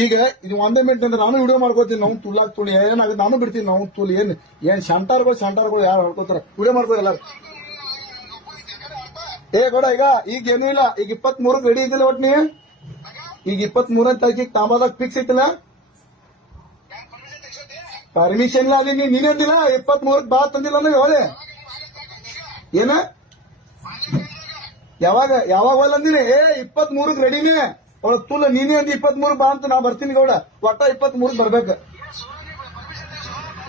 ಈಗ ಇದು ಒಂದೇ ಮಿನಿಟ್ ಅಂದ್ರೆ ನಾನು ವಿಡಿಯೋ ಮಾಡ್ಕೋತೀನಿ, ನಾವು ತುಳ್ಳಾಕ್ ತುಳಿ ಏನಾಗುತ್ತೆ ನಾನು ಬಿಡ್ತೀನಿ, ನಾವು ತುಳಿ ಏನ್ ಏನ್ ಶಂಟಾರ್ಗಳು ಶಂಟಾರ್ಗಳು ಯಾರು ಹಾಕೋತಾರ ವಿಡಿಯೋ ಮಾಡ್ಕೋ ಎಲ್ಲಾರು. ಏ ಕೊಡ ಈಗ ಈಗ ಏನೂ ಇಲ್ಲ, ಈಗ ಇಪ್ಪತ್ ಮೂರಕ್ಕೆ ರೆಡಿ ಇದ್ದಿಲ್ಲ ಒಟ್ ನೀ ಈಗ ಇಪ್ಪತ್ ಮೂರನೇ ತಾರೀಕಿಗೆ ತಾಂಬಾದಾಗ ಫಿಕ್ಸ್ ಐತಿಲ್ಲ ಪರ್ಮಿಷನ್ ಇಲ್ಲ ಅದೇ ನೀ ನೀನೇಂದಿಲ್ಲ ಇಪ್ಪತ್ ಬಾ ತಂದಿಲ್ಲ ಅಂದ್ರೆ ಹೇಳಿ ಏನ? ಯಾವಾಗ ಯಾವಾಗ ಹೋಲ್ ಅಂದಿನಿ? ಏ ಇಪ್ಪತ್ ಮೂರಕ್ಕೆ ರೆಡಿನೇ ಅವಳ ತುಲ್ ನೀನೇ ಒಂದು ಇಪ್ಪತ್ ಮೂರು ಬಾ ಅಂತ ನಾ ಬರ್ತೀನಿ ಗೌಡ. ಒಟ್ಟ ಇಪ್ಪತ್ ಮೂರ್ ಬರ್ಬೇಕ.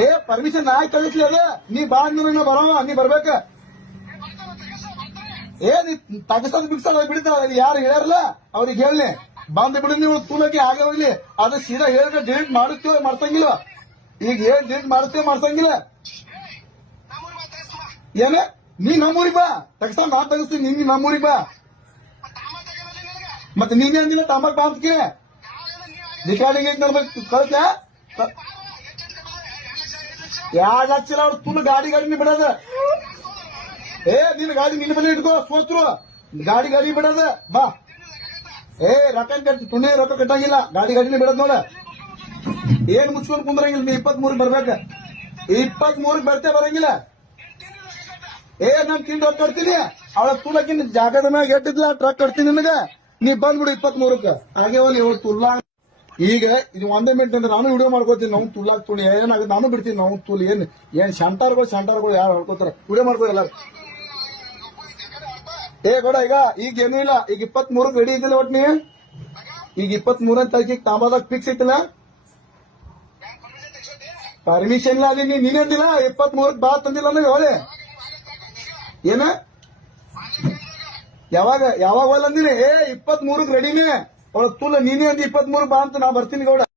ಏ ಪರ್ಮಿಷನ್ ನಾ ಕಳಿಸ್ಲಿ ಅದ. ನೀ ಬಾ ಅಂದ್ರೆ ನಾ ಬರೋ ನೀ ಬರ್ಬೇಕ. ಏ, ನೀ ತಗಸದ್ ಬಿಡ್ಸಲ್ಲ ಬಿಡ್ತಾರ ಯಾರು ಹೇಳ್ಯಾರಲ್ಲ? ಅವ್ರಿಗೆ ಹೇಳಿ ಬಂದ್ ಬಿಡು ನೀವು, ತೂಲಕ್ಕೆ ಆಗ ಹೋಗ್ಲಿ ಅದು ಸೀದಾ ಹೇಳಿದ್ರೆ ಡಿಲೀಟ್ ಮಾಡುತ್ತೇವೆ ಮಾಡ್ಸಂಗಿಲ್ಲ ಈಗ ಏನ್ ಡಿಲೀಟ್ ಮಾಡುತ್ತೆ ಮಾಡ್ಸಂಗಿಲ್ಲ? ಏನ? ನೀ ನಮ್ಮೂರಿಗೆ ಬಾ. ತಗಸ, ನಾ ತಗಸ್ತೀನಿ, ನಿಂಗೆ ನಮ್ಮೂರಿಗೆ ಬಾ. ಮತ್ತೆ ನೀನೇ ಅಂದಿಲ್ಲ, ತಾಂಬಾಕ್ ಬಾ ಅಂತಕ್ಕೆ ಐತಿ ನೋಡ್ಬೇಕು ಕಳ್ಸ? ಹಚ್ಚಿಲ್ಲ ಲಕ್ಷ ತುಳು ಗಾಡಿ ಗಾಡಿನ ಬಿಡೋದ. ಏ ನಿನ್ನ ಗಾಡಿ ನಿನ್ನ ಮನೆ ಇಟ್ಕೋ, ಸೋತ್ರು. ಗಾಡಿ ಗಾಡಿ ಬಿಡೋದ. ಬಾ. ಏ, ರೊಕ್ಕ ಕಟ್ಟಿ ತುಣಿ ರೊಕ್ಕ ಕಟ್ಟಂಗಿಲ್ಲ. ಗಾಡಿ ಗಾಡಿನೇ ಬಿಡೋದ್ ನೋಡ. ಏನ್ ಮುಚ್ಕೊಂಡ್ ಕುಂದ್ರಂಗಿಲ್ಲ ನೀ ಇಪ್ಪತ್ ಮೂರ್ ಬರ್ಬೇಕ. ಇಪ್ಪತ್ ಮೂರ್ ಬರ್ತೇ ಬರಂಗಿಲ್ಲ. ಏ, ನಾನ್ ತಿಂಡಿ ಹೊತ್ತು ಕೊಡ್ತೀನಿ. ಅವಳ ತುಳಕಿನ ಜಾಗದ ಮ್ಯಾಗ ಎಟ್ಟಿದ್ಲ ಟ್ರಕ್ ಕಟ್ತೀನಿ ನಿನಗ. ನೀ ಬಂದ್ಬಿಡು ಇಪ್ಪತ್ ಮೂರಕ್ಕೆ ಹಾಗೆ ಇವಳು ತುಲ್ಲಾ ಈಗ ಇದು ಒಂದೇ ಮಿನಿಟ್ ಅಂದ್ರೆ ನಾನು ವಿಡಿಯೋ ಮಾಡ್ಕೋತೀನಿ, ನಾವು ತುಲ್ಲಾಕ್ ತುಳಿ. ಏನಾಗುತ್ತೆ? ನಾನು ಬಿಡ್ತೀನಿ, ನಾವು ತುಲ್. ಏನ್ ಏನ್ ಶಂಟಾರ್ಗಳು ಶಂಟಾರ್ಗಳು ಯಾರು ಹೇಳ್ಕೊತಾರ ವಿಡಿಯೋ ಮಾಡ್ಕೋ ಎಲ್ಲ ಏ ಕೊಡ ಈಗ ಈಗ ಏನೂ ಇಲ್ಲ. ಈಗ ಇಪ್ಪತ್ ಮೂರಕ್ಕೆ ರೆಡಿ ಇದ್ದಿಲ್ಲ ಒಟ್ ಈಗ ಇಪ್ಪತ್ ಮೂರನೇ ತಾರೀಕಿಗೆ ತಾಂಬಾದಾಗ ಫಿಕ್ಸ್ ಇಟ್ಟಿಲ್ಲ ಪರ್ಮಿಷನ್ ಇಲ್ಲ ನೀ ನೀನೇಂದಿಲ್ಲ ಇಪ್ಪತ್ ಮೂರಕ್ಕೆ ಬಾ ತಂದಿಲ್ಲ ಅಂದ್ರೆ ಹೇಳಿ ಏನ? ಯಾವಾಗ ಯಾವಾಗ ಅಂದಿನಿ ಏ ಇಪ್ಪತ್ತ್ ಮೂರಕ್ಕೆ ರೆಡಿನೇ ಅವಳ ತುಲ್ಲ ನೀನೇ ಅಂತ ಇಪ್ಪತ್ಮೂರು ಬಾ ಅಂತ ನಾ ಬರ್ತೀನಿ ಗೌಡ.